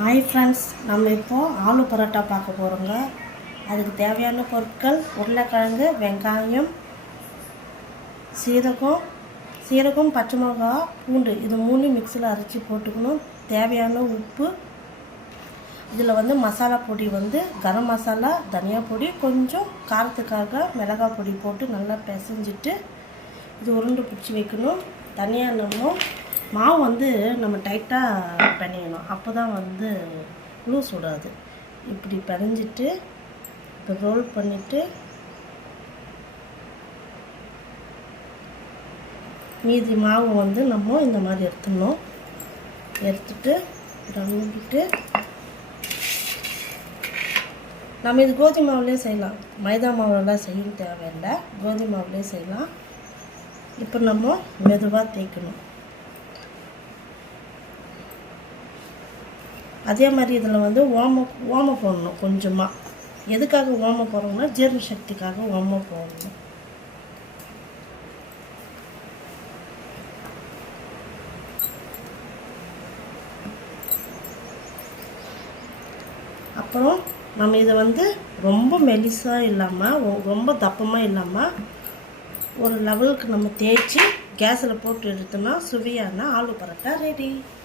Hi friends, நம்ம இப்போது ஆலு பரோட்டா பார்க்க போகிறோங்க. அதுக்கு தேவையான பொருட்கள்: உருளைக்கிழங்கு, வெங்காயம், சீரகம், பச்சை மிளகா, பூண்டு, இது 3 மிக்சியில் அரைச்சி போட்டுக்கணும். தேவையான உப்பு. இதில் மசாலா பொடி கரம் மசாலா, தனியா பொடி, கொஞ்சம் காரத்துக்காக மிளகாய் பொடி போட்டு நல்லா பிசைஞ்சிட்டு இது உருண்டை பிடிச்சி வைக்கணும். தனியாக மாவு நம்ம டைட்டாக பிணையணும். அப்போ தான் லூஸ் விடாது. இப்படி பிணைஞ்சிட்டு இப்போ ரோல் பண்ணிவிட்டு மீதி மாவு நம்ம இந்த மாதிரி எடுத்துட்டு மூடிட்டு நம்ம இது கோதுமை மாவுலேயே செய்யலாம். மைதா மாவுலாம் செய்ய தேவையில்லை, கோதுமை மாவுலேயே செய்யலாம். இப்போ நம்ம மெதுவாக தேய்க்கணும். அதே மாதிரி இதில் ஓமம் போடணும் கொஞ்சமாக. எதுக்காக ஓமம் போடுறோம்னா ஜீரண சக்திக்காக ஓமம் போடணும். அப்புறம் நம்ம இதை ரொம்ப மெலிசாக இல்லாமல் ரொம்ப தப்பமாக இல்லாமல் ஒரு லெவலுக்கு நம்ம தேய்ச்சி கேஸில் போட்டு எடுத்தோம்னா சுவையான ஆலு பரோட்டா ரெடி.